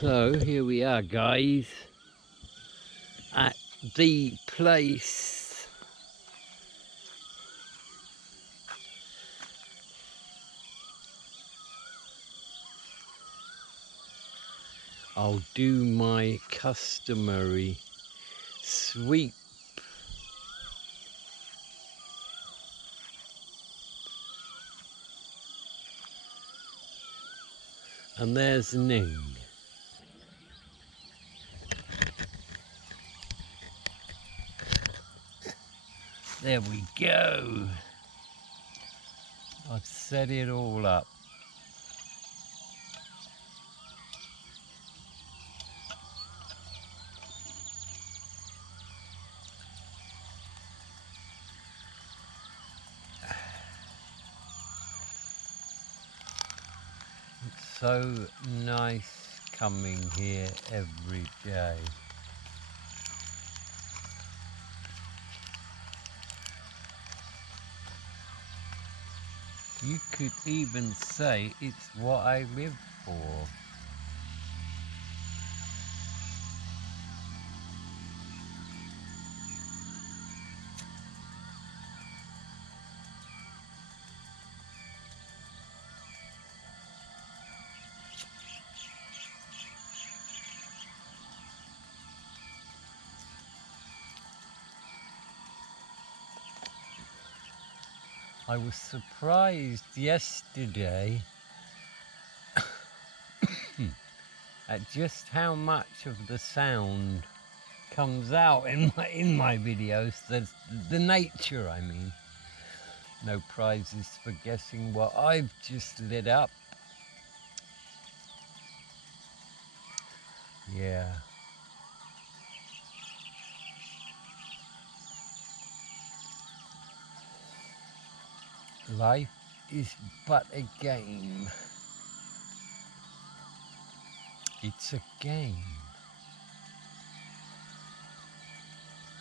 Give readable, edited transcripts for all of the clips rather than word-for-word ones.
So here we are, guys, at the place. I'll do my customary sweep. And there's Ning. There we go. I've set it all up. It's so nice coming here every day. You could even say it's what I live for. I was surprised yesterday at just how much of the sound comes out in my videos. The nature, I mean. No prizes for guessing what I've just lit up. Yeah. Life is but a game. It's a game.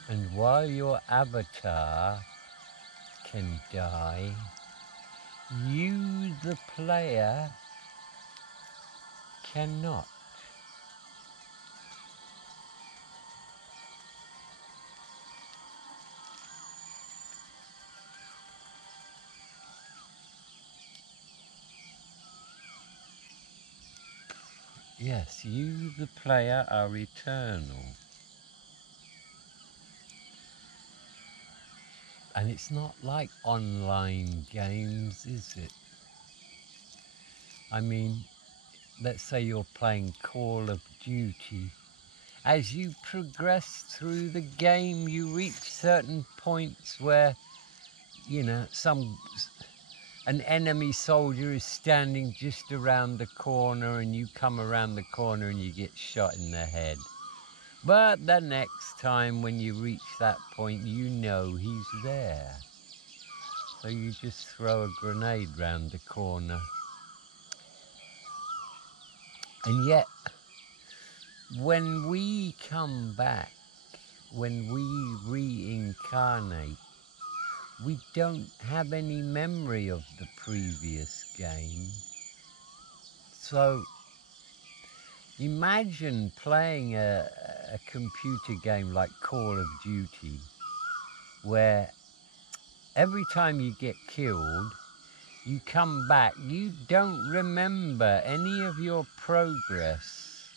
And while your avatar can die, you, the player, cannot. Yes, you, the player, are eternal. And it's not like online games, is it? I mean, let's say you're playing Call of Duty. As you progress through the game, you reach certain points where, you know, an enemy soldier is standing just around the corner and you come around the corner and you get shot in the head. But the next time when you reach that point, you know he's there. So you just throw a grenade round the corner. And yet, when we come back, when we reincarnate, we don't have any memory of the previous game. So imagine playing a computer game like Call of Duty, where every time you get killed, you come back, you don't remember any of your progress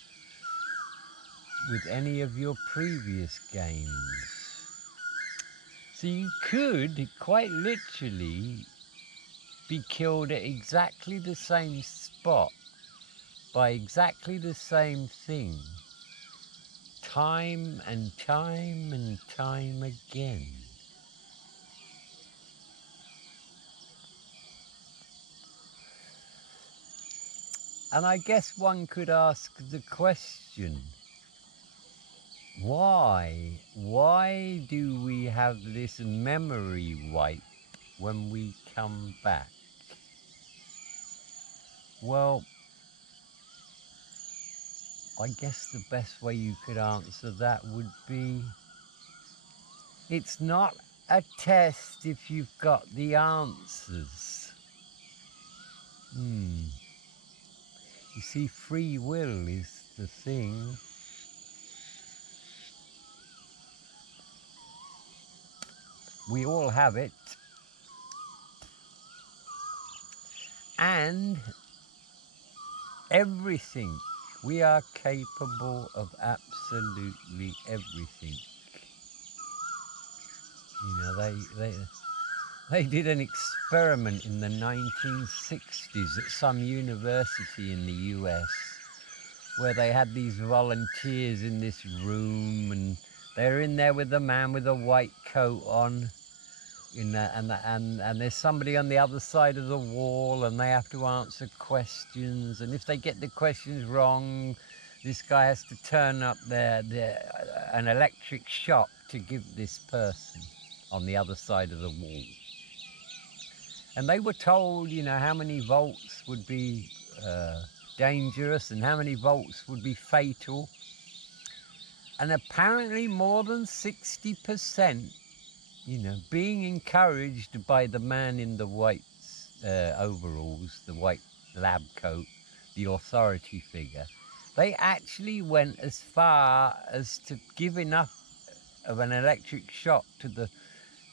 with any of your previous games. So you could quite literally be killed at exactly the same spot by exactly the same thing, time and time and time again. And I guess one could ask the question, why? Why do we have this memory wipe when we come back? Well, I guess the best way you could answer that would be, it's not a test if you've got the answers. You see, free will is the thing. We all have it. And everything. We are capable of absolutely everything. You know, they did an experiment in the 1960s at some university in the US where they had these volunteers in this room, and they're in there with the man with a white coat on, and there's somebody on the other side of the wall, and they have to answer questions, and if they get the questions wrong, this guy has to turn up an electric shock to give this person on the other side of the wall. And they were told, you know, how many volts would be dangerous and how many volts would be fatal. And apparently more than 60%, you know, being encouraged by the man in the white overalls, the white lab coat, the authority figure, they actually went as far as to give enough of an electric shock to the,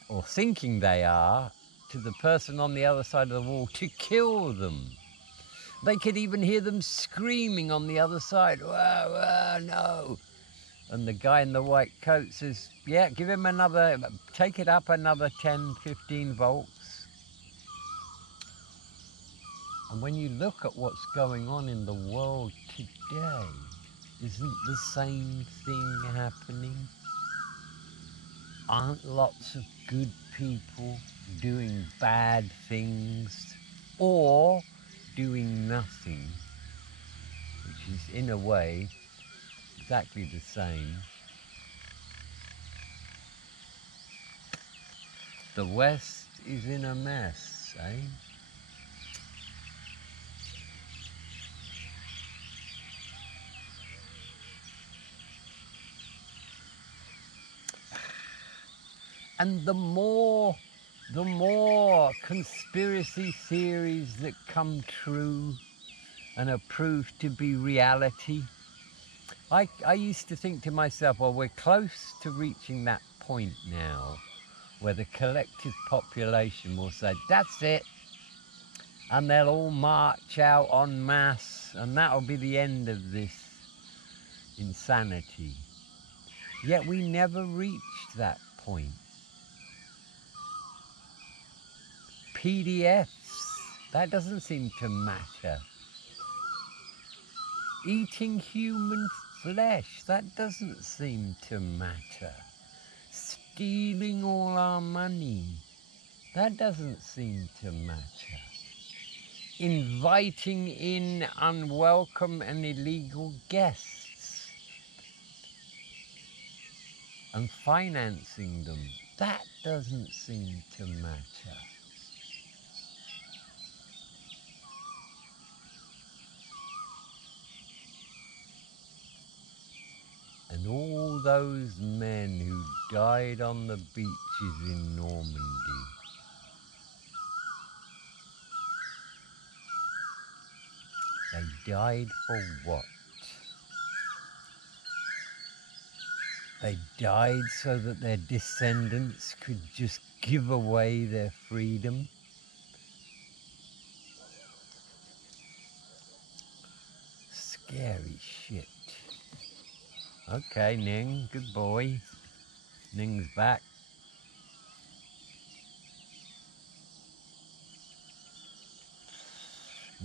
or thinking they are, to the person on the other side of the wall to kill them. They could even hear them screaming on the other side, whoa, whoa, no. And the guy in the white coat says, yeah, give him another, take it up another 10, 15 volts. And when you look at what's going on in the world today, isn't the same thing happening? Aren't lots of good people doing bad things or doing nothing, which is in a way exactly the same? The West is in a mess, eh? And the more conspiracy theories that come true and are proved to be reality, I used to think to myself, well, we're close to reaching that point now where the collective population will say, that's it, and they'll all march out en masse, and that'll be the end of this insanity. Yet we never reached that point. PDFs, that doesn't seem to matter. Eating human flesh, that doesn't seem to matter. Stealing all our money, that doesn't seem to matter. Inviting in unwelcome and illegal guests and financing them, that doesn't seem to matter. And all those men who died on the beaches in Normandy, they died for what? They died so that their descendants could just give away their freedom. Scary shit. Okay, Ning, good boy. Ning's back.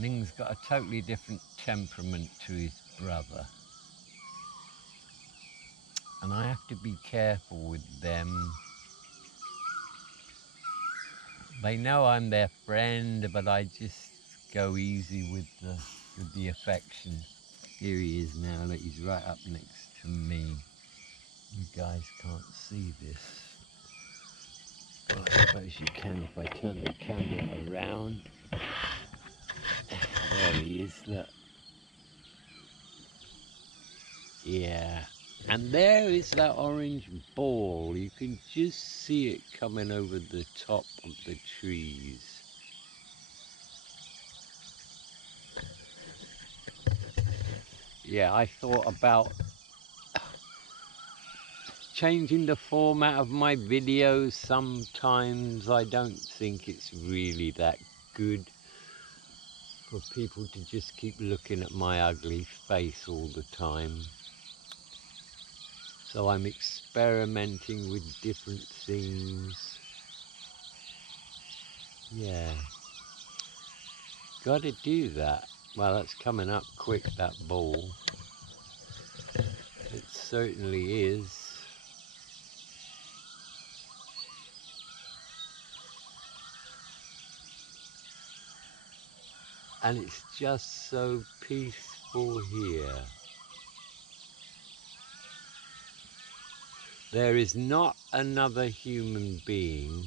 Ning's got a totally different temperament to his brother. And I have to be careful with them. They know I'm their friend, but I just go easy with the affection. Here he is now, look, he's right up next to me. You guys can't see this. But I suppose you can if I turn the camera around. There he is, look. Yeah. And there is that orange ball. You can just see it coming over the top of the trees. yeah, I thought about changing the format of my videos. Sometimes I don't think it's really that good for people to just keep looking at my ugly face all the time. So I'm experimenting with different things. Yeah, gotta do that. Well, that's coming up quick, that ball. It certainly is. And it's just so peaceful here. There is not another human being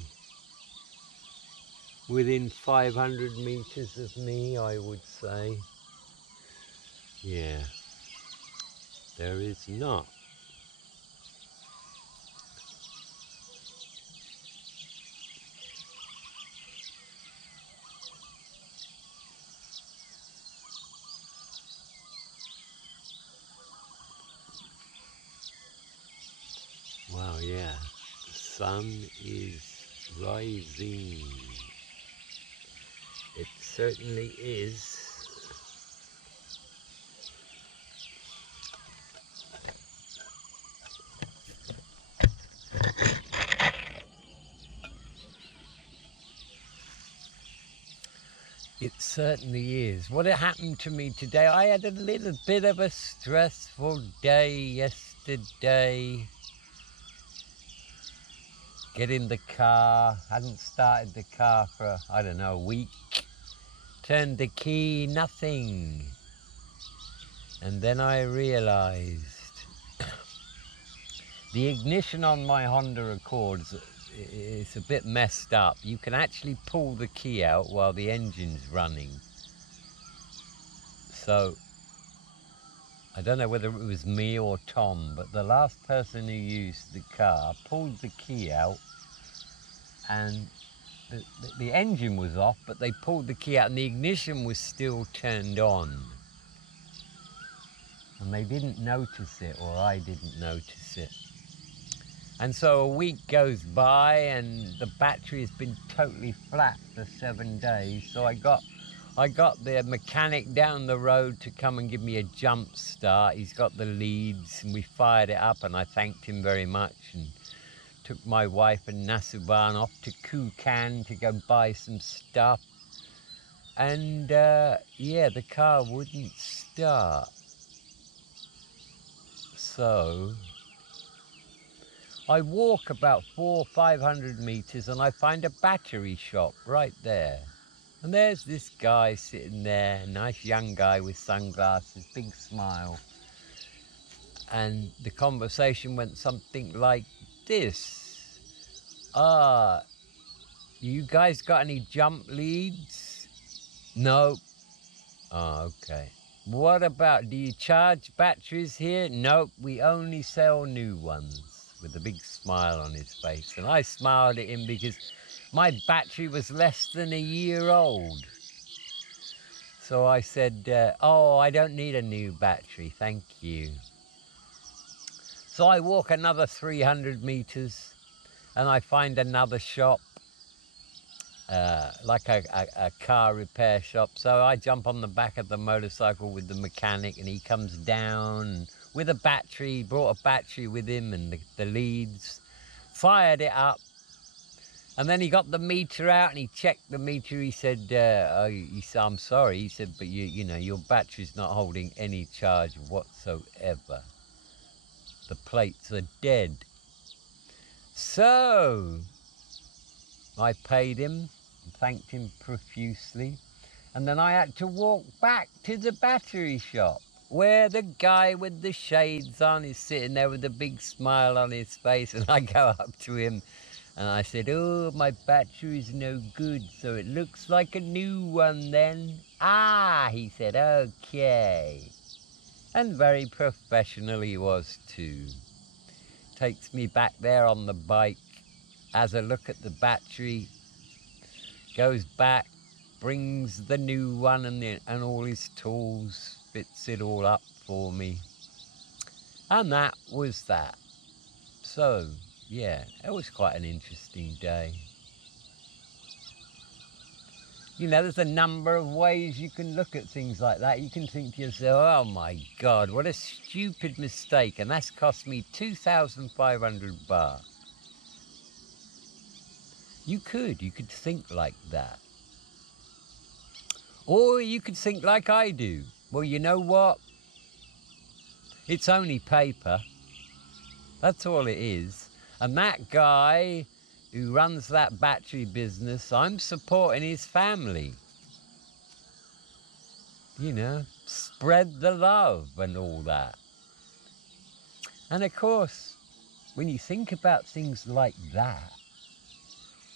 within 500 meters of me, I would say. Yeah, there is not. Wow, yeah. The sun is rising. It certainly is. It certainly is. What happened to me today, I had a little bit of a stressful day yesterday. Get in the car, hadn't started the car for, I don't know, a week. Turned the key, nothing. And then I realized the ignition on my Honda Accord is a bit messed up. You can actually pull the key out while the engine's running. So I don't know whether it was me or Tom, but the last person who used the car pulled the key out and the engine was off, but they pulled the key out and the ignition was still turned on. And they didn't notice it, or I didn't notice it. And so a week goes by and the battery has been totally flat for 7 days. So I got the mechanic down the road to come and give me a jump start. He's got the leads and we fired it up and I thanked him very much and took my wife and Nasuban off to Kukan to go buy some stuff. And yeah, the car wouldn't start. So I walk about 400 or 500 meters and I find a battery shop right there. And there's this guy sitting there, nice young guy with sunglasses, big smile. And the conversation went something like this. You guys got any jump leads? No. Oh, okay. What about, do you charge batteries here? Nope, we only sell new ones, with a big smile on his face. And I smiled at him because my battery was less than a year old. So I said, oh, I don't need a new battery, thank you. So I walk another 300 meters and I find another shop, like a car repair shop. So I jump on the back of the motorcycle with the mechanic and he comes down with a battery, brought a battery with him and the leads, fired it up. And then he got the meter out and he checked the meter. He said, I'm sorry. He said, but you know, your battery's not holding any charge whatsoever. The plates are dead. So I paid him, thanked him profusely. And then I had to walk back to the battery shop where the guy with the shades on is sitting there with a big smile on his face. And I go up to him and I said, oh, my battery's no good, so it looks like a new one then. Ah, he said, okay. And very professional he was too. Takes me back there on the bike, has a look at the battery, goes back, brings the new one and all his tools, fits it all up for me. And that was that. So, yeah, it was quite an interesting day. You know, there's a number of ways you can look at things like that. You can think to yourself, oh my God, what a stupid mistake. And that's cost me 2,500 baht. You could think like that. Or you could think like I do. Well, you know what? It's only paper. That's all it is. And that guy who runs that battery business, I'm supporting his family. You know, spread the love and all that. And of course, when you think about things like that,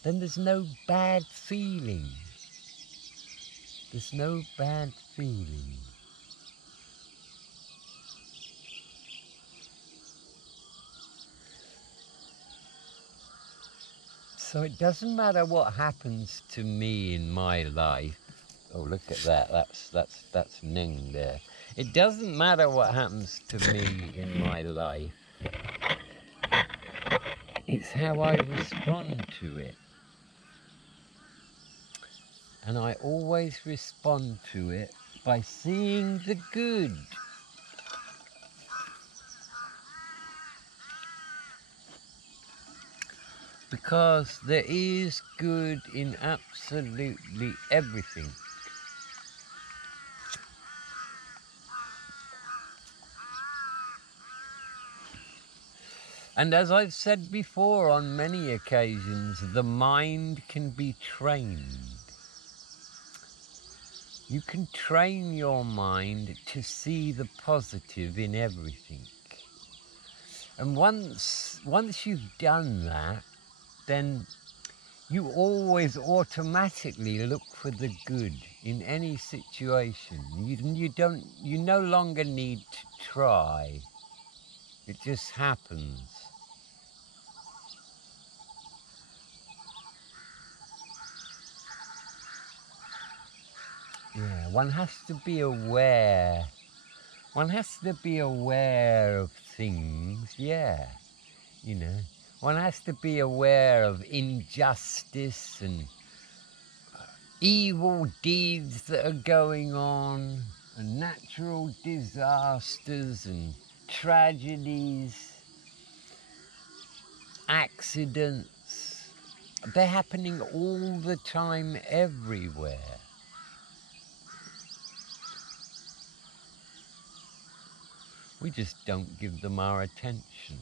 then there's no bad feeling. There's no bad feeling. So it doesn't matter what happens to me in my life. Oh, look at that. That's Ning there. It doesn't matter what happens to me in my life. It's how I respond to it. And I always respond to it by seeing the good. Because there is good in absolutely everything. And as I've said before on many occasions, the mind can be trained. You can train your mind to see the positive in everything. And once you've done that, then you always automatically look for the good in any situation. You no longer need to try. It just happens. Yeah, one has to be aware. One has to be aware of things, yeah. You know, one has to be aware of injustice and evil deeds that are going on, and natural disasters and tragedies, accidents. They're happening all the time everywhere. We just don't give them our attention.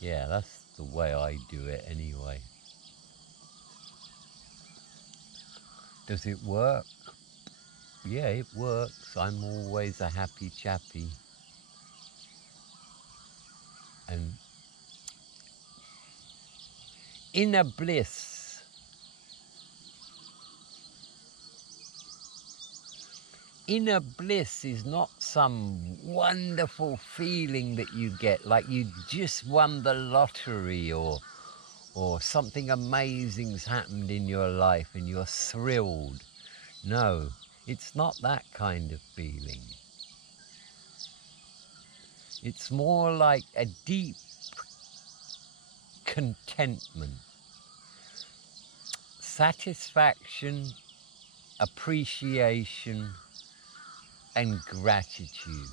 Yeah, that's the way I do it anyway. Does it work? Yeah, it works. I'm always a happy chappy. And inner bliss. Inner bliss is not some wonderful feeling that you get like you just won the lottery or something amazing's happened in your life and you're thrilled. No, it's not that kind of feeling. It's more like a deep contentment, satisfaction, appreciation, and gratitude.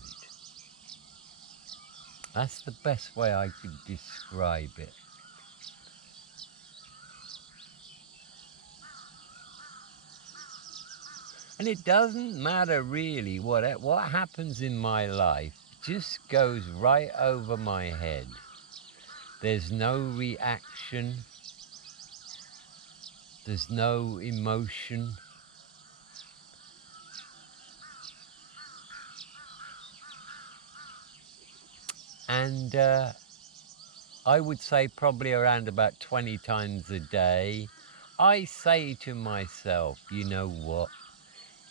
That's the best way I could describe it. And it doesn't matter really what happens in my life, just goes right over my head. There's no reaction. There's no emotion. And I would say probably around about 20 times a day, I say to myself, you know what?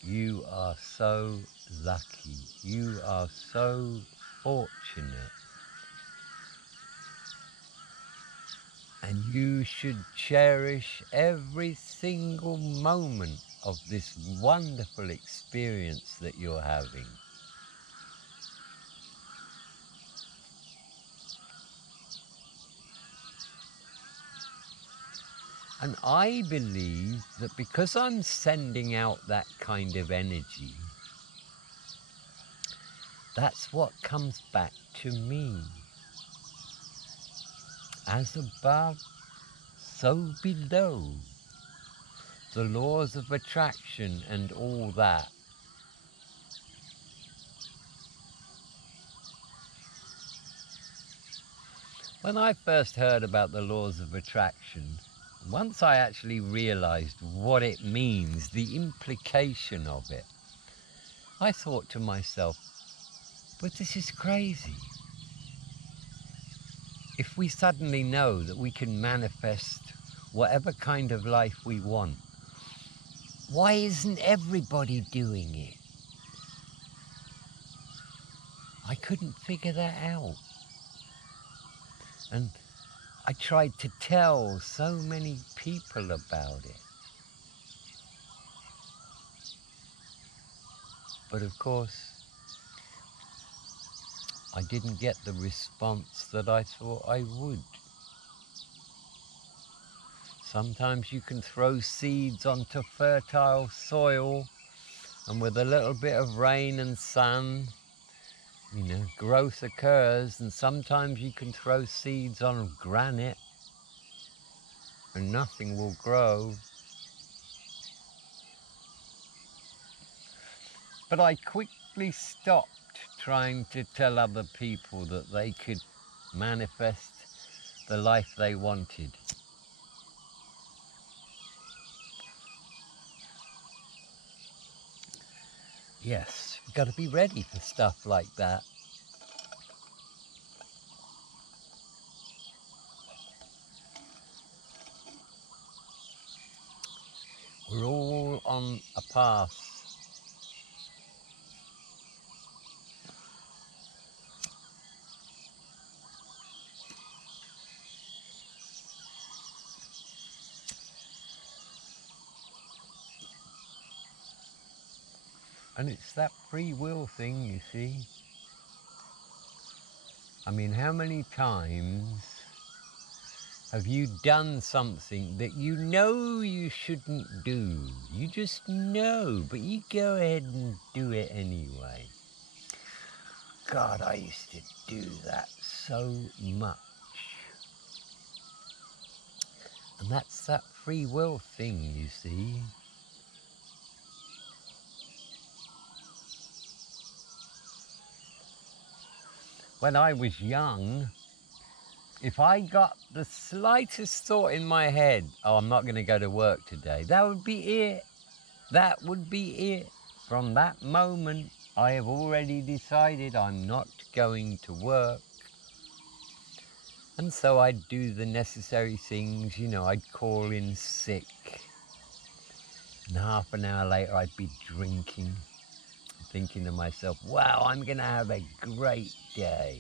You are so lucky. You are so fortunate. And you should cherish every single moment of this wonderful experience that you're having. And I believe that because I'm sending out that kind of energy, that's what comes back to me. As above, so below. The laws of attraction and all that. When I first heard about the laws of attraction, once I actually realized what it means, the implication of it, I thought to myself, but this is crazy. If we suddenly know that we can manifest whatever kind of life we want, why isn't everybody doing it? I couldn't figure that out. And I tried to tell so many people about it. But of course, I didn't get the response that I thought I would. Sometimes you can throw seeds onto fertile soil, and with a little bit of rain and sun, growth occurs. And sometimes you can throw seeds on granite and nothing will grow. But I quickly stopped trying to tell other people that they could manifest the life they wanted. Yes, you've got to be ready for stuff like that. We're all on a path. And it's that free will thing, you see. I mean, how many times have you done something that you know you shouldn't do? You just know, but you go ahead and do it anyway. God, I used to do that so much. And that's that free will thing, you see. When I was young, if I got the slightest thought in my head, oh, I'm not going to go to work today, that would be it. That would be it. From that moment, I have already decided I'm not going to work. And so I'd do the necessary things, I'd call in sick. And half an hour later, I'd be drinking, thinking to myself, wow, I'm going to have a great day.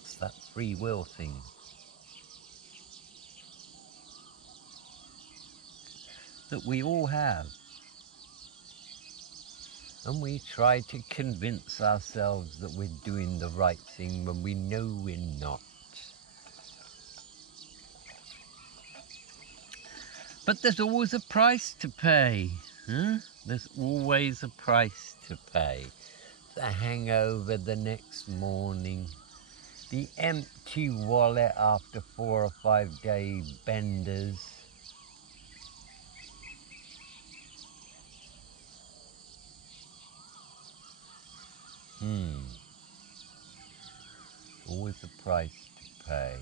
It's that free will thing. That we all have. And we try to convince ourselves that we're doing the right thing when we know we're not. But there's always a price to pay. There's always a price to pay. The hangover the next morning. The empty wallet after 4 or 5 day benders. Always a price to pay.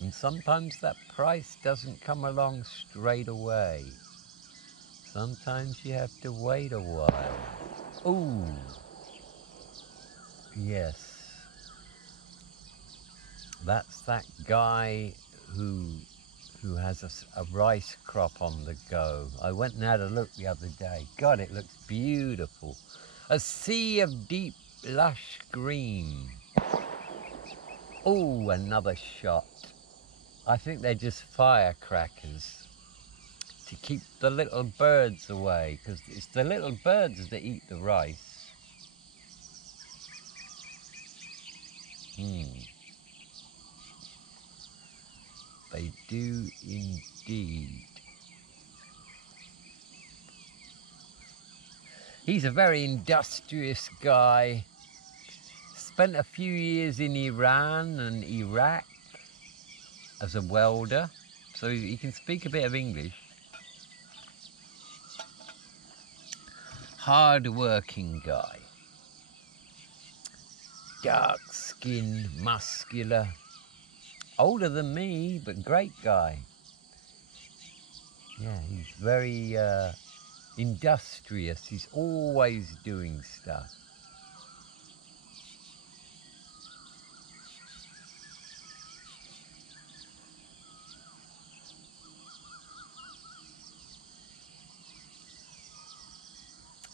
And sometimes that price doesn't come along straight away. Sometimes you have to wait a while. Oh, yes. That's that guy who has a rice crop on the go. I went and had a look the other day. God, it looks beautiful. A sea of deep, lush green. Oh, another shot. I think they're just firecrackers to keep the little birds away, because it's the little birds that eat the rice. They do indeed. He's a very industrious guy. Spent a few years in Iran and Iraq as a welder, so he can speak a bit of English. Hard-working guy. Dark skin, muscular. Older than me, but great guy. Yeah, he's very industrious. He's always doing stuff.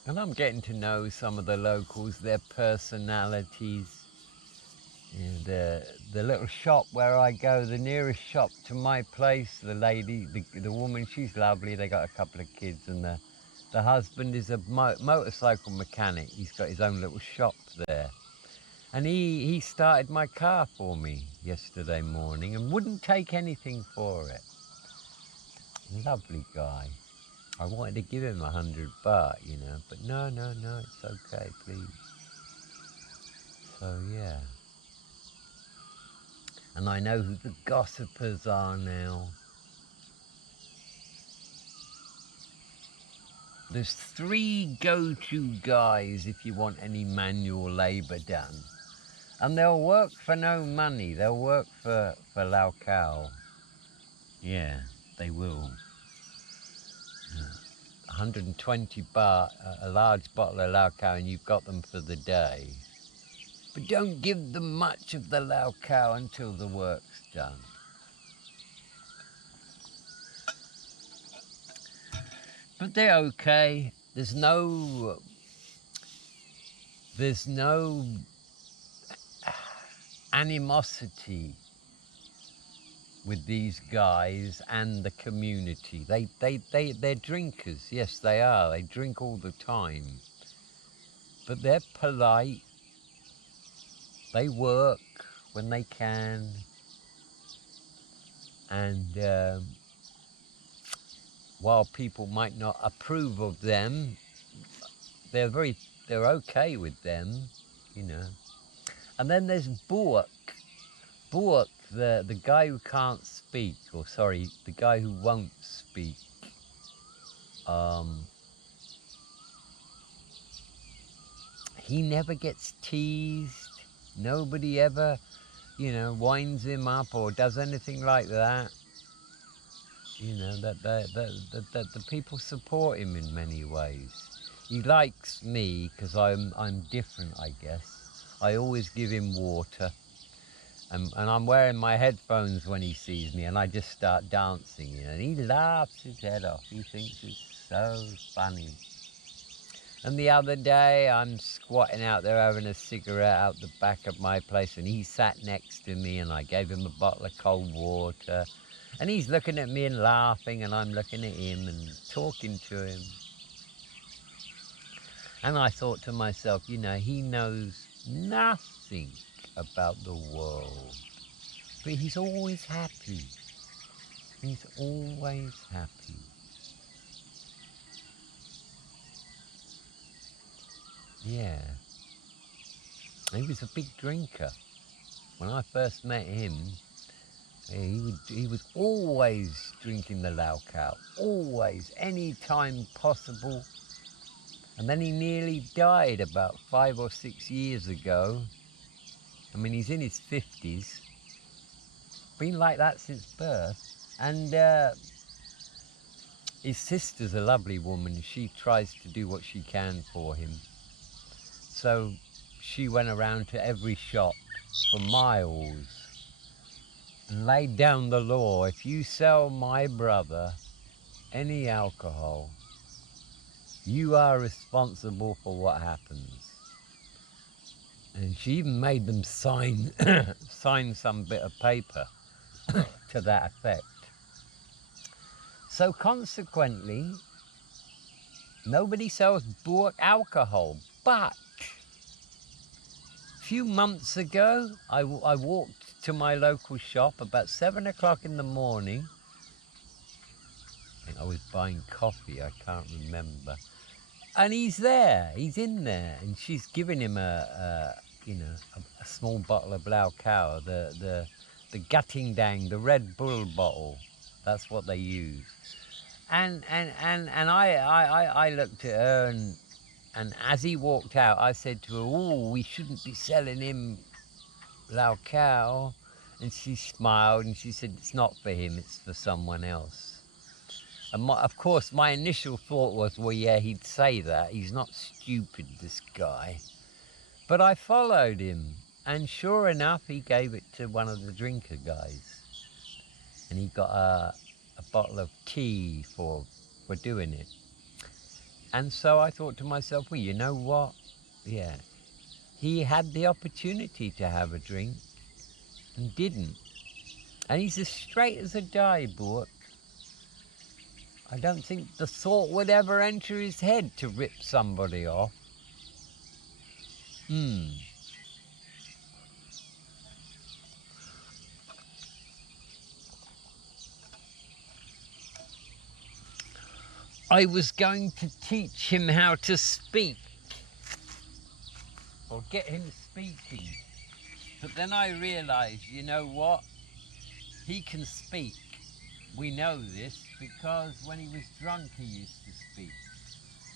And I'm getting to know some of the locals, their personalities. And the little shop where I go, the nearest shop to my place, the lady, the woman, she's lovely. They got a couple of kids, and the husband is a motorcycle mechanic. He's got his own little shop there. And he started my car for me yesterday morning and wouldn't take anything for it. Lovely guy. I wanted to give him 100 baht, you know, but no, it's okay, please. So, yeah. And I know who the gossipers are now. There's 3 go-to guys if you want any manual labour done. And they'll work for no money. They'll work for Lau Khao. Yeah, they will. 120 baht, a large bottle of Lau Khao, and you've got them for the day. But don't give them much of the Lau Khao until the work's done. But they're okay. There's no animosity with these guys and the community. They're drinkers. Yes, they are. They drink all the time. But they're polite. They work when they can. And while people might not approve of them, they're okay with them, you know. And then there's Buok. Buok, the guy who can't speak, or sorry, the guy who won't speak. He never gets teased. Nobody ever, you know, winds him up or does anything like that. You know, that the people support him in many ways. He likes me because I'm different, I guess. I always give him water. And I'm wearing my headphones when he sees me, and I just start dancing, you know, and he laughs his head off. He thinks it's so funny. And the other day, I'm squatting out there having a cigarette out the back of my place, and he sat next to me, and I gave him a bottle of cold water. And he's looking at me and laughing, and I'm looking at him and talking to him. And I thought to myself, you know, he knows nothing about the world, but he's always happy. He's always happy. Yeah. He was a big drinker. When I first met him, he was always drinking the Lau Khao, always, any time possible. And then he nearly died about 5 or 6 years ago. I mean, he's in his 50s, been like that since birth. And his sister's a lovely woman. She tries to do what she can for him. So she went around to every shop for miles and laid down the law. If you sell my brother any alcohol, you are responsible for what happens. And she even made them sign sign some bit of paper to that effect. So consequently, nobody sells bought alcohol. But a few months ago, I walked to my local shop about 7 o'clock in the morning. I think I was buying coffee, I can't remember. And he's there, he's in there, and she's giving him a small bottle of Blau Cow, the Gutting the Red Bull bottle. That's what they use. And I looked at her, and as he walked out, I said to her, "Oh, we shouldn't be selling him Blau Cow." And she smiled and she said, "It's not for him, it's for someone else." And of course, my initial thought was, well, yeah, he'd say that. He's not stupid, this guy. But I followed him, and sure enough, he gave it to one of the drinker guys. And he got a bottle of tea for doing it. And so I thought to myself, well, you know what? Yeah, he had the opportunity to have a drink and didn't. And he's as straight as a die, Book. I don't think the thought would ever enter his head to rip somebody off. I was going to teach him how to speak, or get him speaking. But then I realized, you know what? He can speak. We know this because when he was drunk, he used to speak.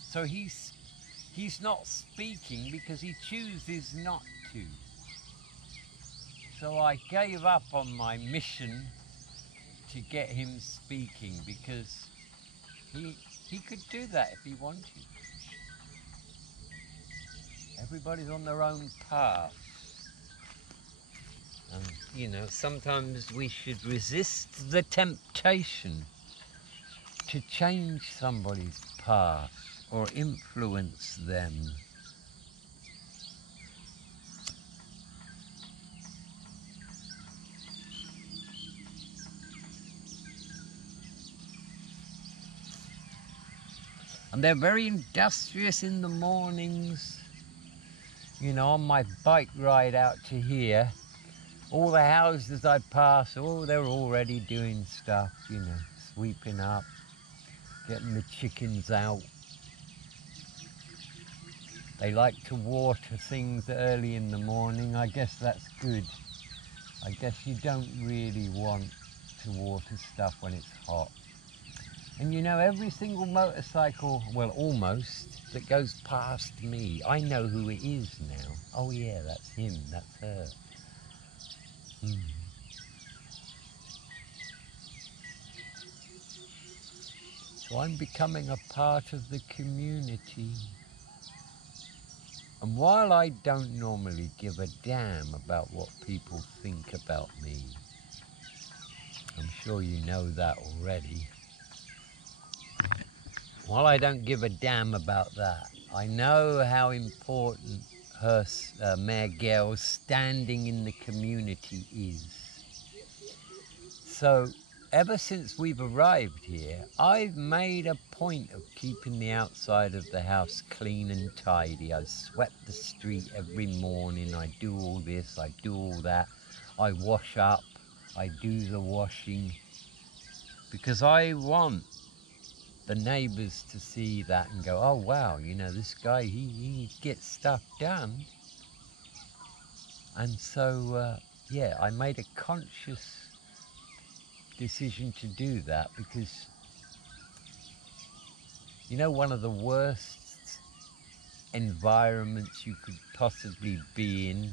So he's not speaking because he chooses not to. So I gave up on my mission to get him speaking because he could do that if he wanted. Everybody's on their own path. And, sometimes we should resist the temptation to change somebody's path or influence them. And they're very industrious in the mornings. On my bike ride out to here, all the houses I pass, they're already doing stuff, sweeping up, getting the chickens out. They like to water things early in the morning. I guess that's good. I guess you don't really want to water stuff when it's hot. And every single motorcycle, well, almost, that goes past me, I know who it is now. Oh yeah, that's him, that's her. So I'm becoming a part of the community. And while I don't normally give a damn about what people think about me, I'm sure you know that already. While I don't give a damn about that, I know how important Mayor Gail's standing in the community is. So ever since we've arrived here, I've made a point of keeping the outside of the house clean and tidy. I swept the street every morning. I do all this, I do all that. I wash up, I do the washing, because I want the neighbors to see that and go, oh wow, this guy, he gets stuff done. And so, yeah, I made a conscious decision to do that because, one of the worst environments you could possibly be in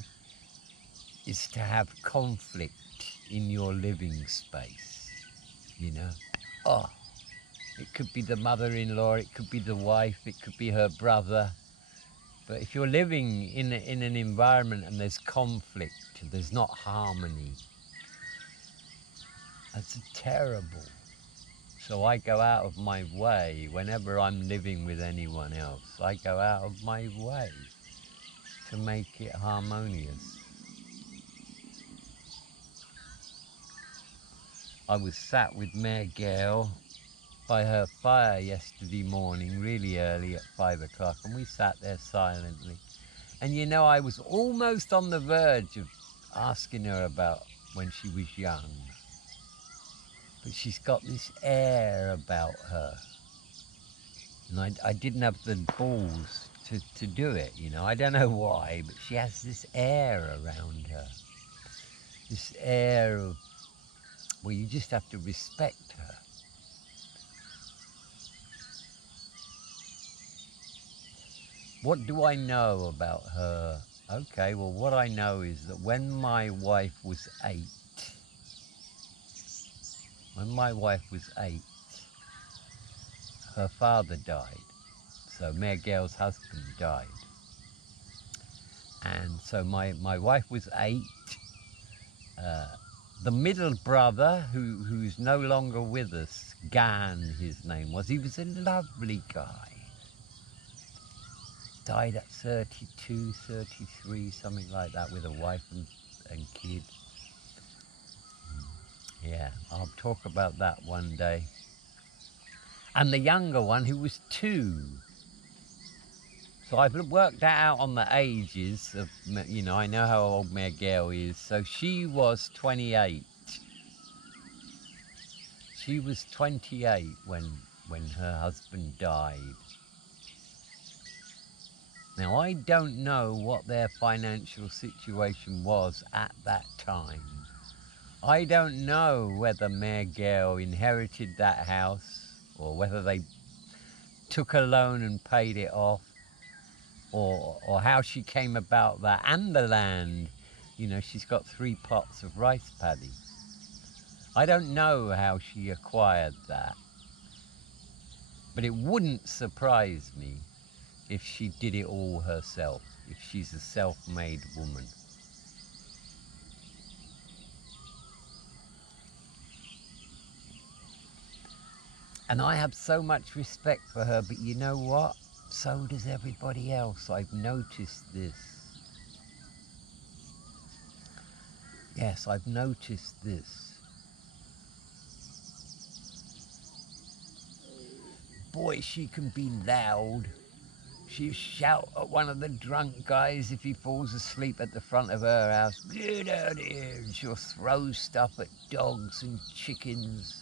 is to have conflict in your living space, Oh, it could be the mother-in-law, it could be the wife, it could be her brother. But if you're living in an environment and there's conflict, there's not harmony, that's terrible. So I go out of my way whenever I'm living with anyone else. I go out of my way to make it harmonious. I was sat with Mare Gael by her fire yesterday morning, really early at 5 o'clock, and we sat there silently. And you know, I was almost on the verge of asking her about when she was young. But she's got this air about her. And I didn't have the balls to do it, you know. I don't know why, but she has this air around her. This air of, well, you just have to respect her. What do I know about her? Okay, well, what I know is that when my wife was 8, her father died. So Mare Gael's husband died. And so my wife was 8. The middle brother, who's no longer with us, Gan his name was, he was a lovely guy. Died at 32, 33, something like that, with a wife and kid. Yeah, I'll talk about that one day. And the younger one, who was 2. So I've worked that out on the ages of, you know, I know how old Mare Gael is. So she was 28. She was 28 when her husband died. Now, I don't know what their financial situation was at that time. I don't know whether Mare Gael inherited that house or whether they took a loan and paid it off, or how she came about that, and the land. You know, she's got 3 plots of rice paddy. I don't know how she acquired that, but it wouldn't surprise me if she did it all herself, if she's a self-made woman. And I have so much respect for her, but you know what? So does everybody else. I've noticed this. Yes, I've noticed this. Boy, she can be loud. She'll shout at one of the drunk guys if he falls asleep at the front of her house. Get out of here! And she'll throw stuff at dogs and chickens.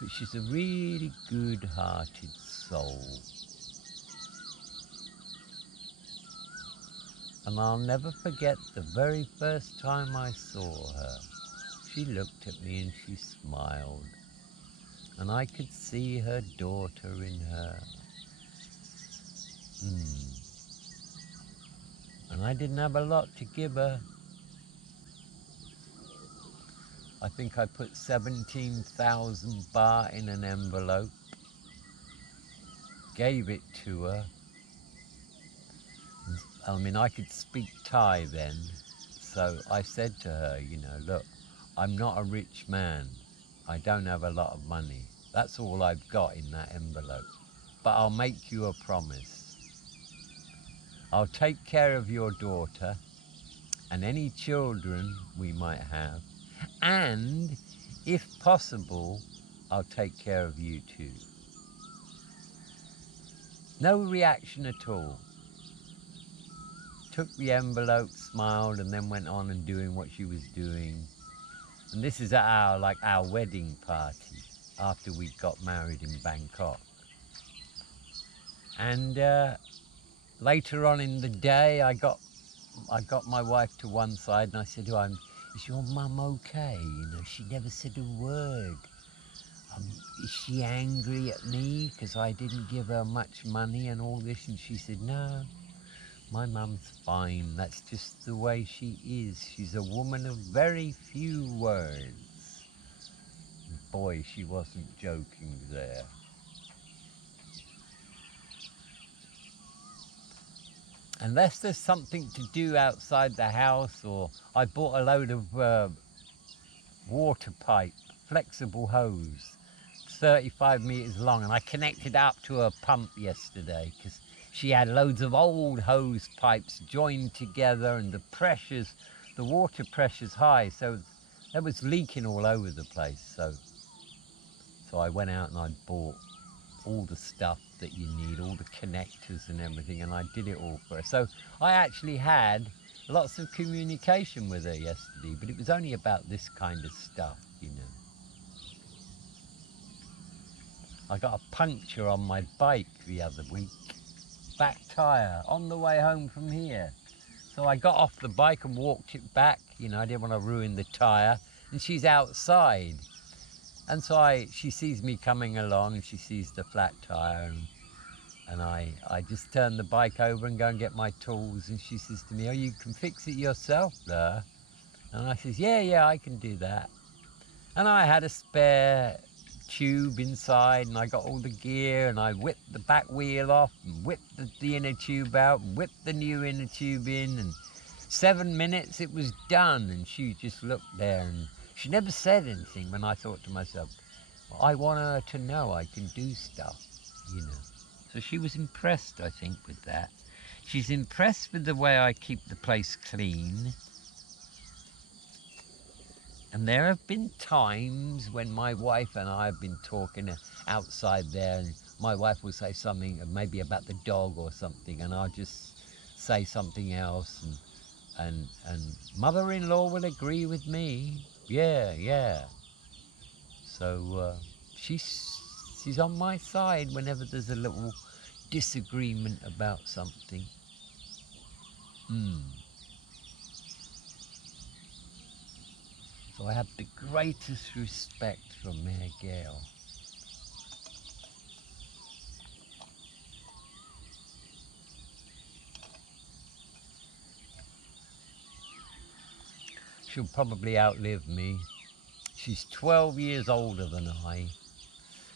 But she's a really good-hearted soul. And I'll never forget the very first time I saw her. She looked at me and she smiled. And I could see her daughter in her. And I didn't have a lot to give her. I think I put 17,000 baht in an envelope, gave it to her. I mean, I could speak Thai then, so I said to her, you know, look, I'm not a rich man. I don't have a lot of money. That's all I've got in that envelope. But I'll make you a promise. I'll take care of your daughter and any children we might have. And if possible, I'll take care of you too. No reaction at all. Took the envelope, smiled, and then went on and doing what she was doing. And this is at our wedding party after we got married in Bangkok. And later on in the day, I got my wife to one side and I said, is your mum okay? You know, she never said a word. Is she angry at me because I didn't give her much money and all this? And she said, no, my mum's fine. That's just the way she is. She's a woman of very few words. And boy, she wasn't joking there. Unless there's something to do outside the house, or I bought a load of water pipe, flexible hose, 35 meters long, and I connected up to her pump yesterday because she had loads of old hose pipes joined together, and the water pressure's high, so that was leaking all over the place. So I went out and I bought all the stuff that you need, all the connectors and everything, and I did it all for her. So I actually had lots of communication with her yesterday, but it was only about this kind of stuff, you know. I got a puncture on my bike the other week, back tyre, on the way home from here. So I got off the bike and walked it back, you know, I didn't want to ruin the tyre, and she's outside. And so she sees me coming along, and she sees the flat tyre, and I just turn the bike over and go and get my tools, and she says to me, "Oh, you can fix it yourself, there?" And I says, yeah, I can do that. And I had a spare tube inside, and I got all the gear, and I whipped the back wheel off, and whipped the inner tube out, and whipped the new inner tube in, and 7 minutes it was done. And she just looked there, and she never said anything, when I thought to myself, well, I want her to know I can do stuff, you know. So she was impressed, I think, with that. She's impressed with the way I keep the place clean. And there have been times when my wife and I have been talking outside there, and my wife will say something maybe about the dog or something, and I'll just say something else, and mother-in-law will agree with me. Yeah. So she's on my side whenever there's a little disagreement about something. So I have the greatest respect for Mayor Gale. She'll probably outlive me. She's 12 years older than I.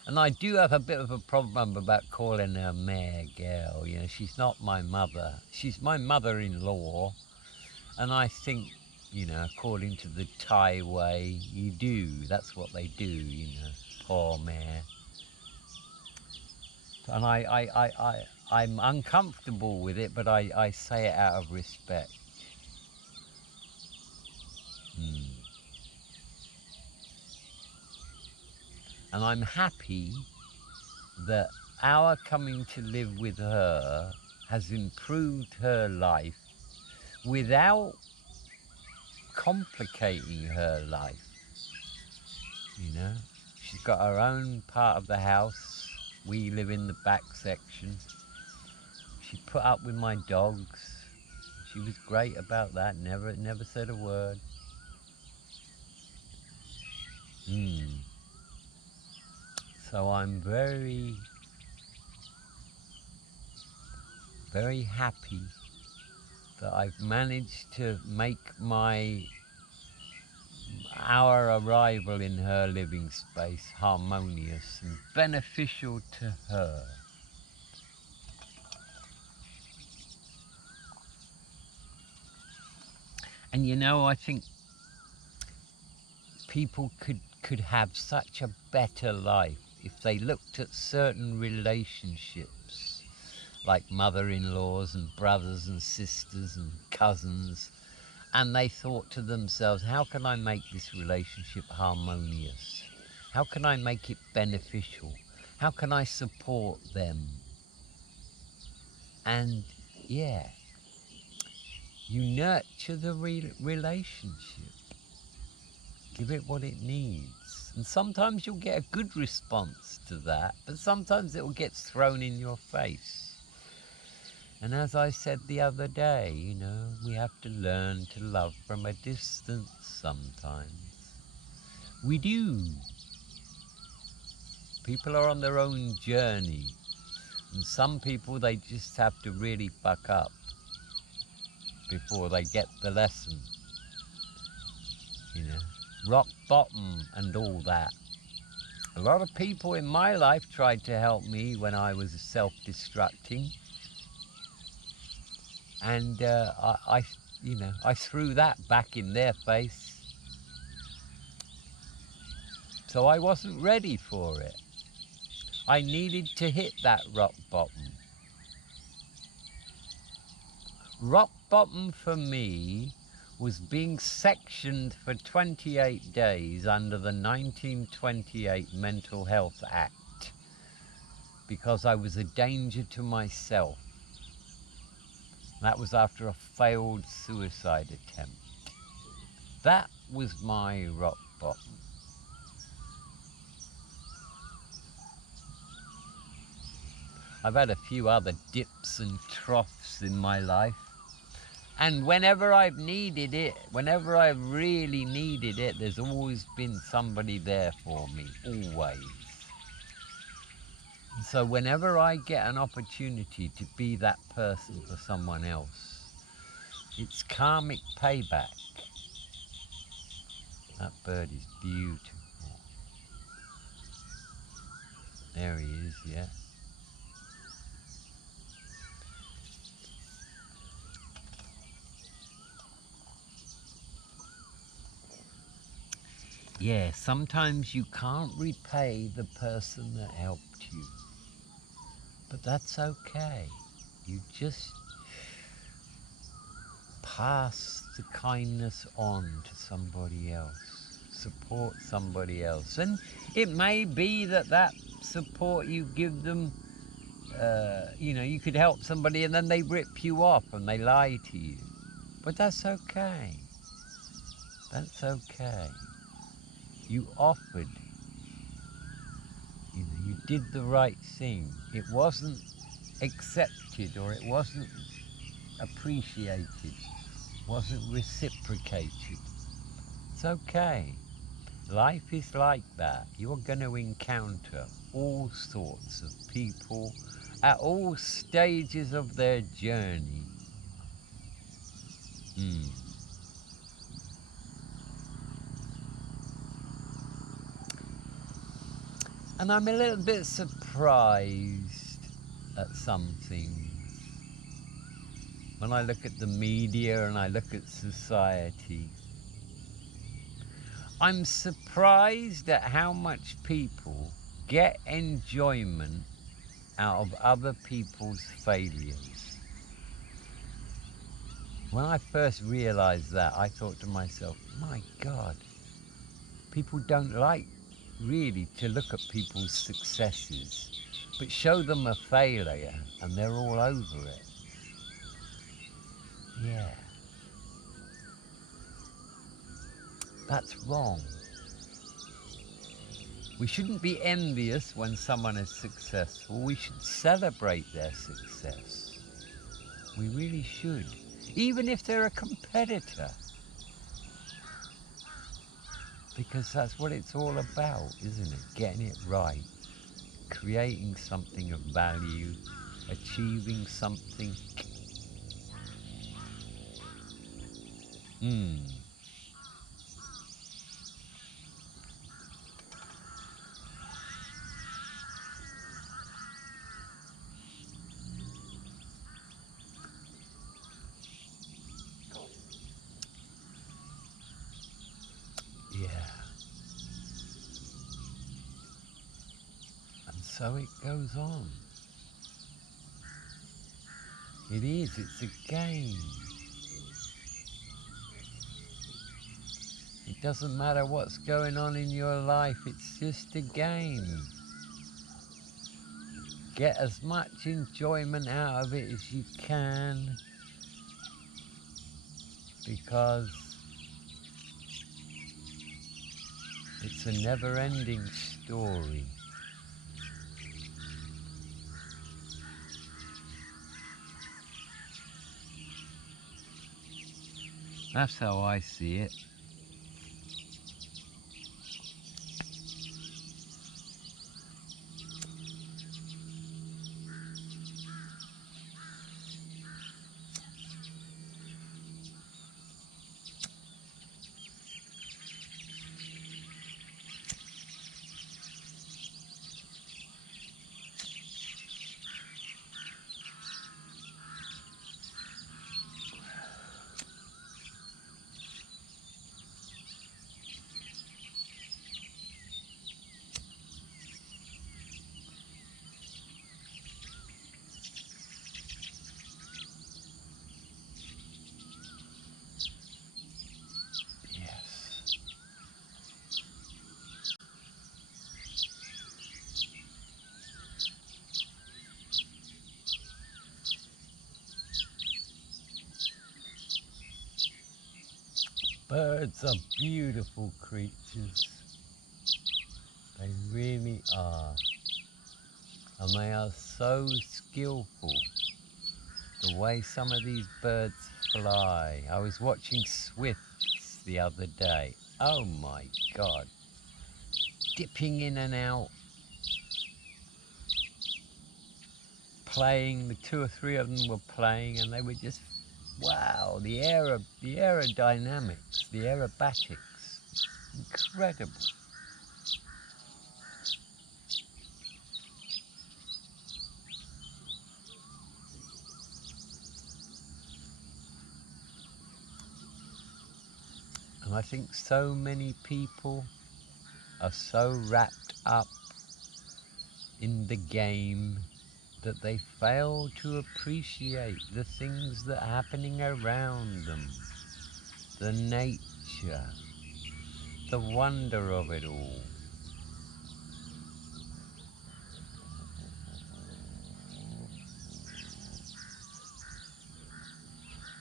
And I do have a bit of a problem about calling her Mayor Gale. You know, she's not my mother. She's my mother-in-law. And I think, you know, according to the Thai way, you do. That's what they do, you know, poor Mayor. And I'm uncomfortable with it, but I say it out of respect. And I'm happy that our coming to live with her has improved her life without complicating her life. You know, she's got her own part of the house. We live in the back section. She put up with my dogs. She was great about that. Never said a word. So I'm very, very happy that I've managed to make our arrival in her living space harmonious and beneficial to her. And you know, I think people could have such a better life if they looked at certain relationships, like mother-in-laws and brothers and sisters and cousins, and they thought to themselves, how can I make this relationship harmonious? How can I make it beneficial? How can I support them? And yeah, you nurture the relationship. Give it what it needs. And sometimes you'll get a good response to that, but sometimes it will get thrown in your face. And as I said the other day, you know, we have to learn to love from a distance sometimes. We do. People are on their own journey. And some people, they just have to really fuck up before they get the lesson. You know, rock bottom and all that. A lot of people in my life tried to help me when I was self-destructing. And I threw that back in their face. So I wasn't ready for it. I needed to hit that rock bottom. Rock bottom for me was being sectioned for 28 days under the 1928 Mental Health Act because I was a danger to myself. That was after a failed suicide attempt. That was my rock bottom. I've had a few other dips and troughs in my life. And whenever I've needed it, whenever I've really needed it, there's always been somebody there for me, always. So whenever I get an opportunity to be that person for someone else, it's karmic payback. That bird is beautiful. There he is, yeah. Yeah, sometimes you can't repay the person that helped you. But that's okay. You just pass the kindness on to somebody else. Support somebody else. And it may be that that support you give them, you could help somebody and then they rip you off and they lie to you. But that's okay. That's okay. You offered. You did the right thing. It wasn't accepted or it wasn't appreciated, wasn't reciprocated. It's okay. Life is like that. You're going to encounter all sorts of people at all stages of their journey. And I'm a little bit surprised at some things. When I look at the media and I look at society, I'm surprised at how much people get enjoyment out of other people's failures. When I first realized that, I thought to myself, my God, people don't like really to look at people's successes, but show them a failure and they're all over it. Yeah. That's wrong. We shouldn't be envious when someone is successful. We should celebrate their success. We really should. Even if they're a competitor. Because that's what it's all about, isn't it? Getting it right. Creating something of value. Achieving something. Yeah. And so it goes on. It is, it's a game. It doesn't matter what's going on in your life, it's just a game. Get as much enjoyment out of it as you can, because it's a never-ending story. That's how I see it. Birds are beautiful creatures. They really are. And they are so skillful. The way some of these birds fly. I was watching swifts the other day. Oh my God. Dipping in and out. Playing, the two or three of them were playing and they were just, wow, the aerodynamics, the aerobatics, incredible. And I think so many people are so wrapped up in the game that they fail to appreciate the things that are happening around them, the nature, the wonder of it all.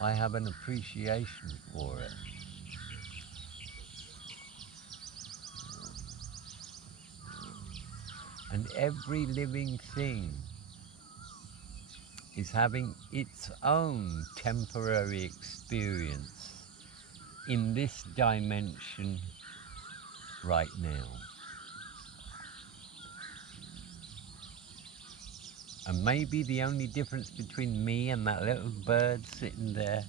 I have an appreciation for it. And every living thing is having its own temporary experience in this dimension right now. And maybe the only difference between me and that little bird sitting there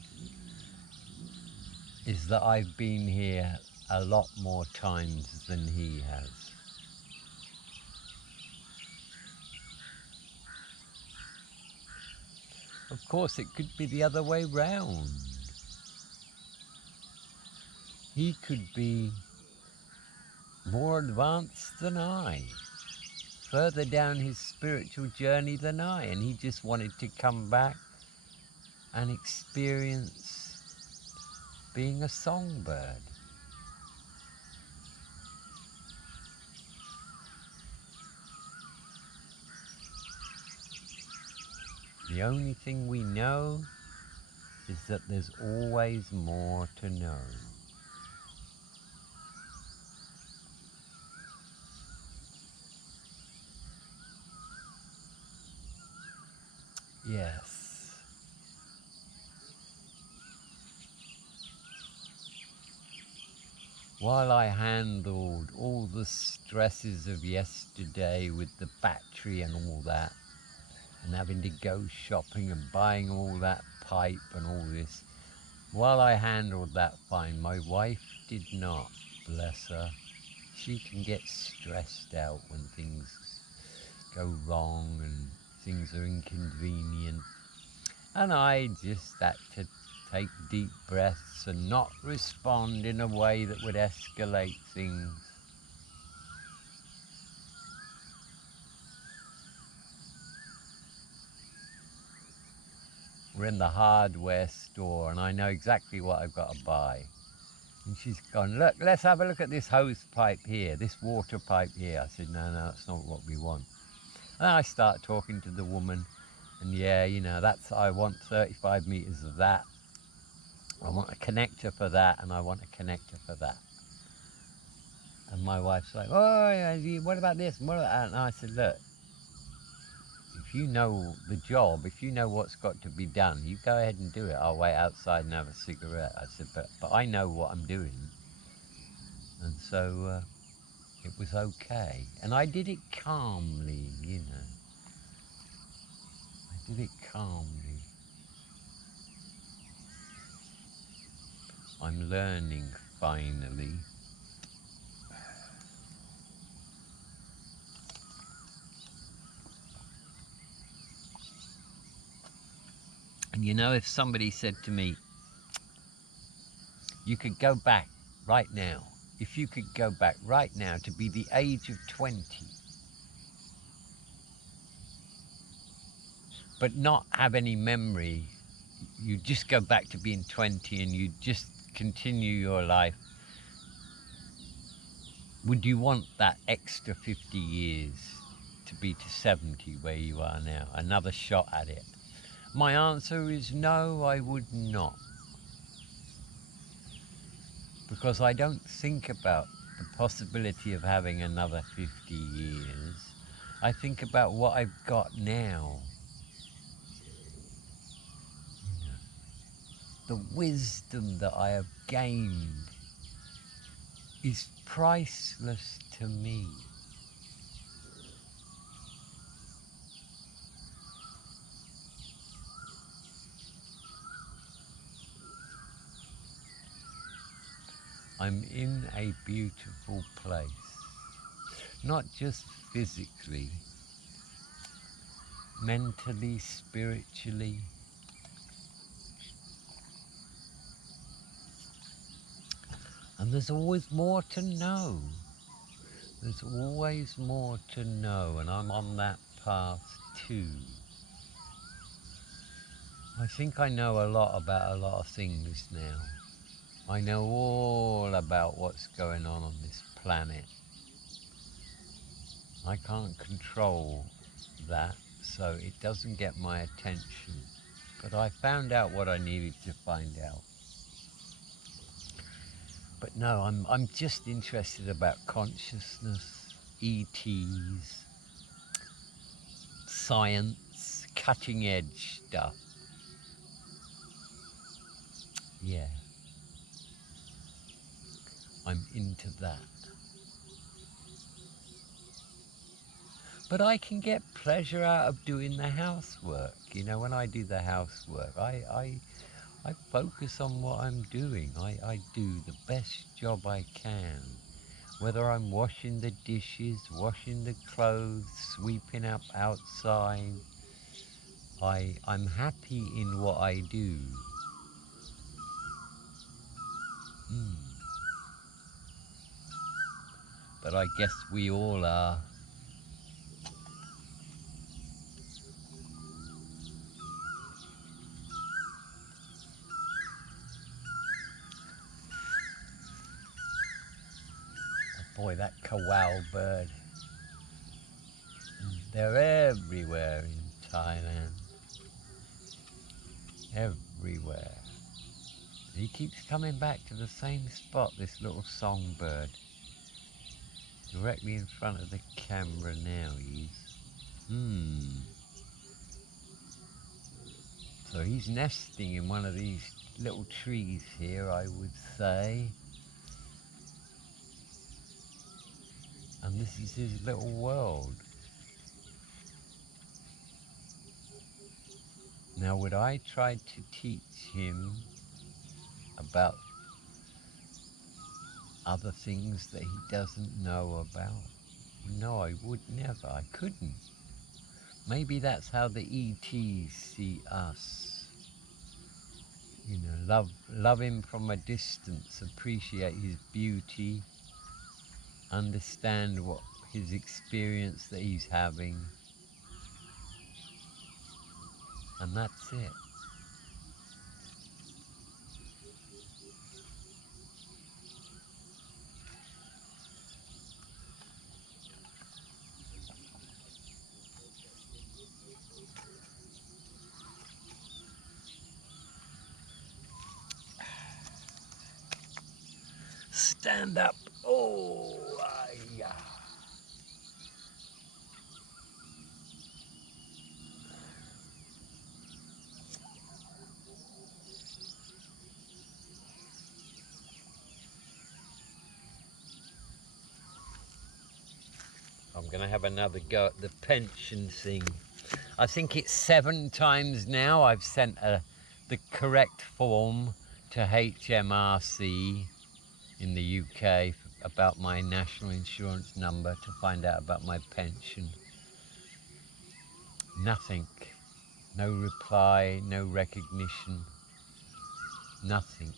is that I've been here a lot more times than he has. Of course, it could be the other way round. He could be more advanced than I, further down his spiritual journey than I, and he just wanted to come back and experience being a songbird. The only thing we know is that there's always more to know. Yes. While I handled all the stresses of yesterday with the battery and all that, and having to go shopping and buying all that pipe and all this, while I handled that fine, my wife did not, bless her. She can get stressed out when things go wrong and things are inconvenient. And I just had to take deep breaths and not respond in a way that would escalate things. We're in the hardware store and I know exactly what I've got to buy. And she's gone, look, let's have a look at this hose pipe here, this water pipe here. I said, no, that's not what we want. And I start talking to the woman and yeah, you know, I want 35 meters of that. I want a connector for that and I want a connector for that. And my wife's like, oh, what about this? What about that? And I said, look, if you know the job, if you know what's got to be done, you go ahead and do it. I'll wait outside and have a cigarette. I said, but I know what I'm doing. And so it was okay. And I did it calmly, you know. I did it calmly. I'm learning finally. And you know, if somebody said to me, you could go back right now, if you could go back right now to be the age of 20, but not have any memory, you just go back to being 20 and you just continue your life, would you want that extra 50 years to be to 70 where you are now, another shot at it? My answer is no, I would not. because I don't think about the possibility of having another 50 years. I think about what I've got now. The wisdom that I have gained is priceless to me. I'm in a beautiful place, not just physically, mentally, spiritually. And there's always more to know. There's always more to know, and I'm on that path too. I think I know a lot about a lot of things now. I know all about what's going on this planet. I can't control that, so it doesn't get my attention. But I found out what I needed to find out. But no, I'm just interested about consciousness, ETs, science, cutting edge stuff. Yeah, I'm into that. But I can get pleasure out of doing the housework. You know, when I do the housework, I focus on what I'm doing. I do the best job I can. Whether I'm washing the dishes, washing the clothes, sweeping up outside, I'm happy in what I do. Mm. But I guess we all are. Oh boy, that kawau bird. They're everywhere in Thailand. Everywhere. He keeps coming back to the same spot, this little songbird. Directly in front of the camera now, he is. So he's nesting in one of these little trees here, I would say. And this is his little world. Now, would I try to teach him about other things that he doesn't know about? No, I would never. I couldn't. Maybe that's how the ETs see us. You know, love him from a distance, appreciate his beauty, understand what his experience that he's having, and that's it. Stand up. Oh, yeah. I'm going to have another go at the pension thing. I think it's 7 times now I've sent the correct form to HMRC in the UK about my national insurance number to find out about my pension. Nothing. No reply, no recognition, nothing.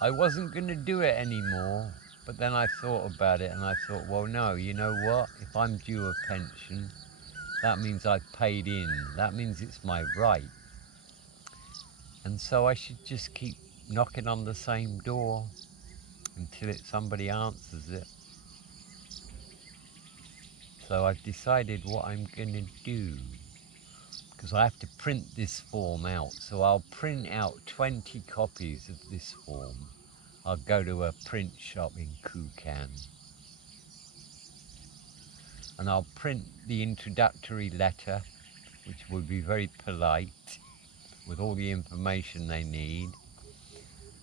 I wasn't going to do it anymore, but then I thought about it and I thought, well, no, you know what? If I'm due a pension, that means I've paid in. That means it's my right. And so I should just keep knocking on the same door until somebody answers it. So I've decided what I'm going to do, because I have to print this form out. So I'll print out 20 copies of this form. I'll go to a print shop in Kukan and I'll print the introductory letter, which will be very polite with all the information they need,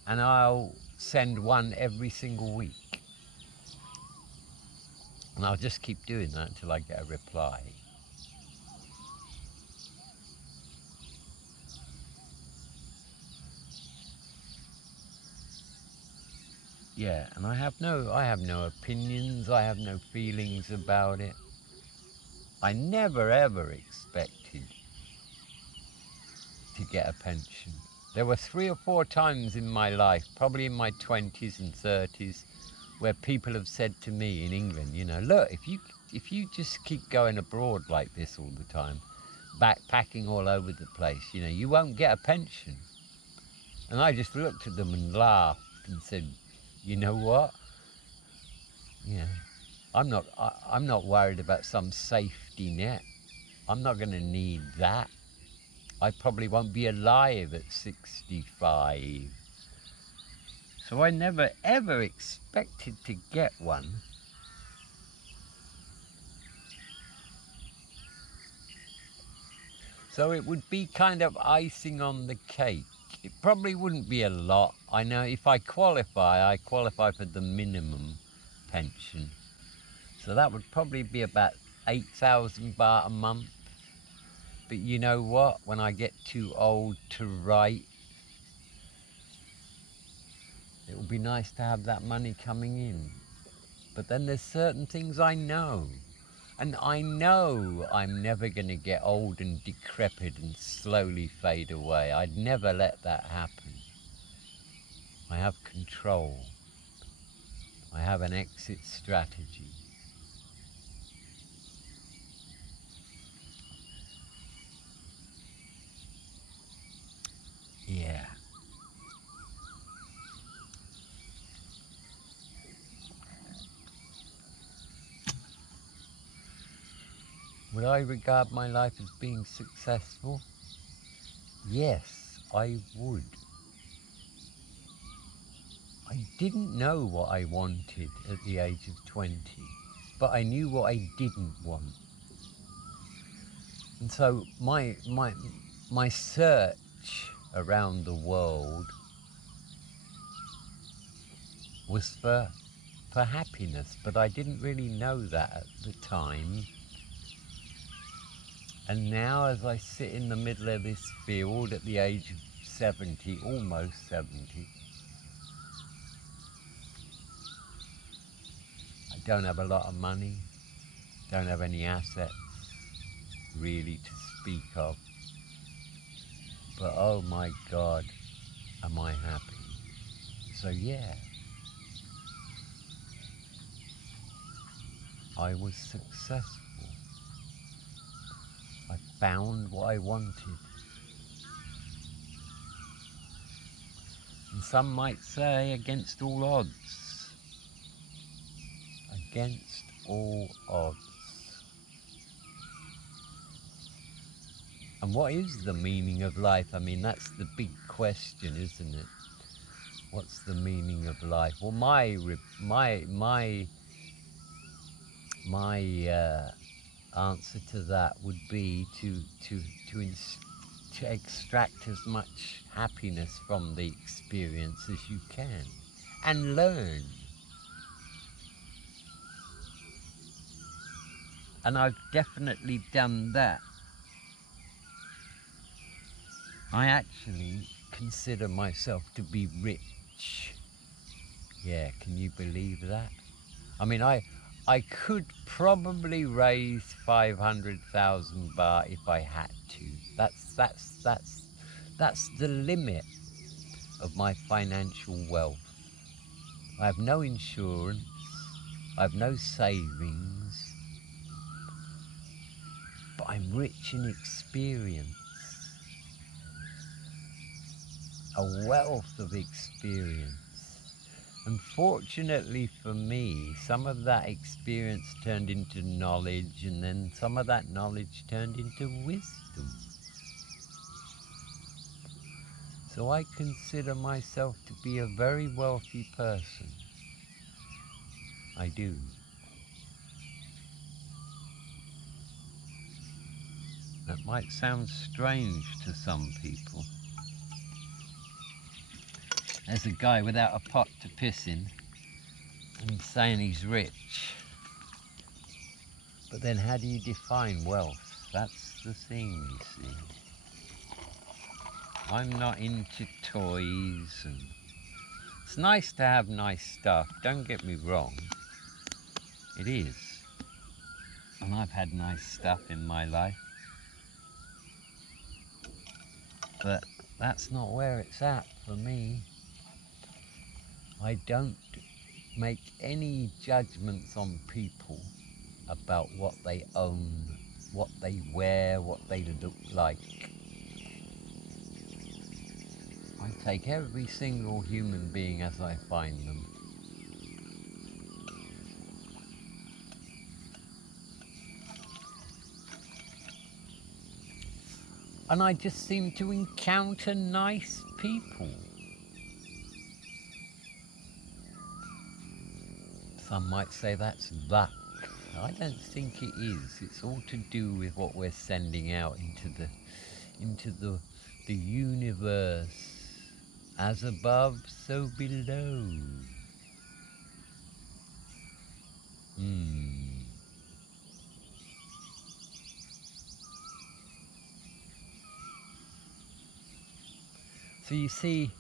and I'll send one every single week. And I'll just keep doing that until I get a reply. Yeah, and I have no opinions, I have no feelings about it. I never ever expected to get a pension. There were 3 or 4 times in my life, probably in my 20s and 30s, where people have said to me in England, you know, look, if you just keep going abroad like this all the time, backpacking all over the place, you know, you won't get a pension. And I just looked at them and laughed and said, you know what? Yeah, I'm not worried about some safety net. I'm not going to need that. I probably won't be alive at 65. So I never ever expected to get one. So it would be kind of icing on the cake. It probably wouldn't be a lot. I know if I qualify for the minimum pension. So that would probably be about 8,000 baht a month. But you know what? When I get too old to write, it would be nice to have that money coming in. But then there's certain things I know. And I know I'm never going to get old and decrepit and slowly fade away. I'd never let that happen. I have control. I have an exit strategy. Yeah. Would I regard my life as being successful? Yes, I would. I didn't know what I wanted at the age of 20, but I knew what I didn't want. And so my search around the world was for happiness, but I didn't really know that at the time. And now as I sit in the middle of this field at the age of 70, almost 70, I don't have a lot of money, don't have any assets really to speak of. But oh my God, am I happy. So yeah, I was successful. I found what I wanted. And some might say against all odds. Against all odds. And what is the meaning of life? I mean, that's the big question, isn't it? What's the meaning of life? Well, my answer to that would be to extract as much happiness from the experience as you can and learn. And I've definitely done that. I actually consider myself to be rich. Yeah, can you believe that? I mean, I could probably raise 500,000 baht if I had to. That's the limit of my financial wealth. I have no insurance. I have no savings. But I'm rich in experience. A wealth of experience. Unfortunately for me, some of that experience turned into knowledge, and then some of that knowledge turned into wisdom. So I consider myself to be a very wealthy person. I do. That might sound strange to some people. There's a guy without a pot to piss in, and he's saying he's rich. But then how do you define wealth? That's the thing, you see. I'm not into toys, and it's nice to have nice stuff, don't get me wrong. It is. And I've had nice stuff in my life. But that's not where it's at for me. I don't make any judgments on people about what they own, what they wear, what they look like. I take every single human being as I find them. And I just seem to encounter nice people. Some might say that's luck. I don't think it is. It's all to do with what we're sending out into the universe. As above, so below. So you see,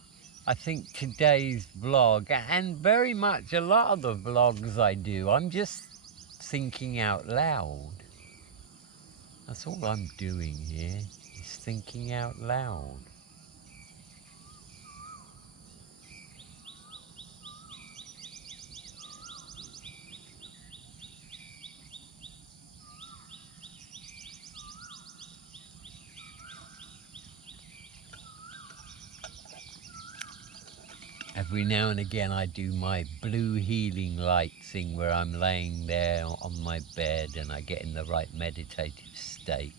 I think today's vlog, and very much a lot of the vlogs I do, I'm just thinking out loud. That's all I'm doing here, is thinking out loud. Every now and again I do my blue healing light thing where I'm laying there on my bed and I get in the right meditative state.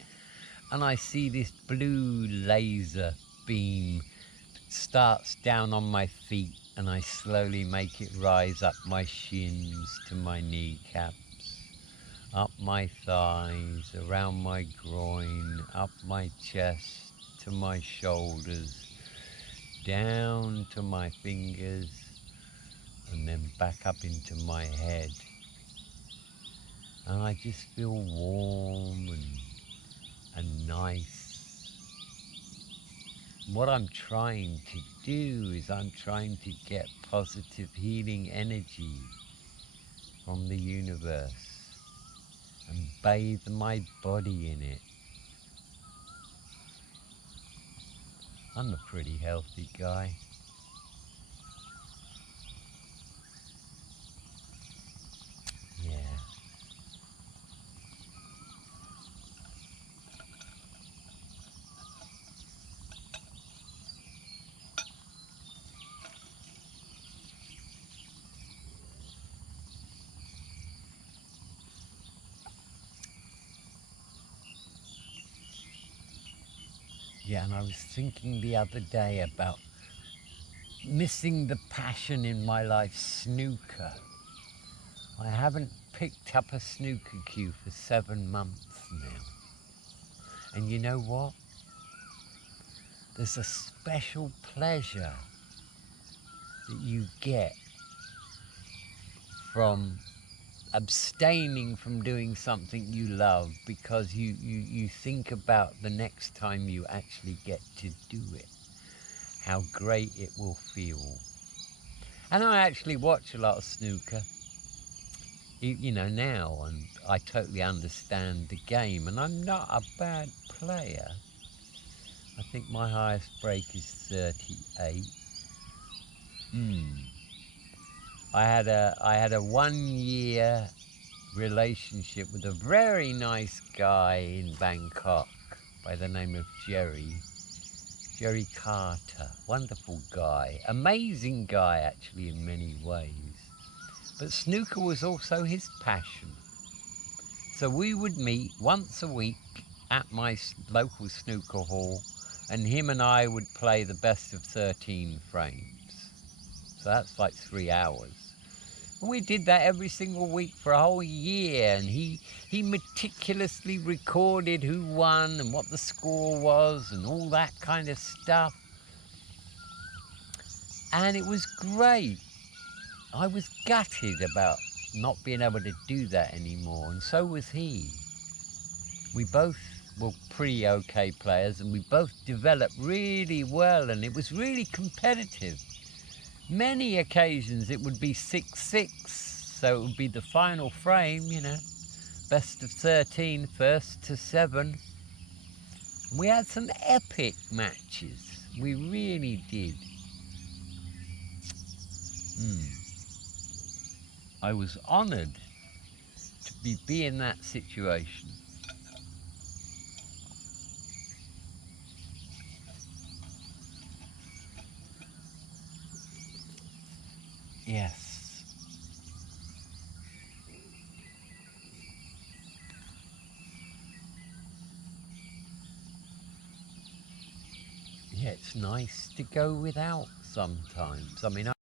And I see this blue laser beam starts down on my feet and I slowly make it rise up my shins to my kneecaps, up my thighs, around my groin, up my chest to my shoulders, down to my fingers, and then back up into my head. And I just feel warm and nice. What I'm trying to do is I'm trying to get positive healing energy from the universe and bathe my body in it. I'm a pretty healthy guy. Yeah. Yeah, and I was thinking the other day about missing the passion in my life, snooker. I haven't picked up a snooker cue for 7 months now. And you know what? There's a special pleasure that you get from abstaining from doing something you love because you think about the next time you actually get to do it, how great it will feel. And I actually watch a lot of snooker, you know, now, and I totally understand the game, and I'm not a bad player. I think my highest break is 38. I had a 1-year relationship with a very nice guy in Bangkok by the name of Jerry Carter. Wonderful guy, amazing guy actually in many ways. But snooker was also his passion. So we would meet once a week at my local snooker hall and him and I would play the best of 13 frames. So that's like 3 hours. And we did that every single week for a whole year, and he meticulously recorded who won and what the score was and all that kind of stuff. And it was great. I was gutted about not being able to do that anymore, and so was he. We both were pretty okay players, and we both developed really well, and it was really competitive. Many occasions it would be 6-6, so it would be the final frame, you know, best of 13, first to 7. We had some epic matches. We really did. I was honoured to be in that situation. Yes. Yeah, it's nice to go without sometimes. I mean,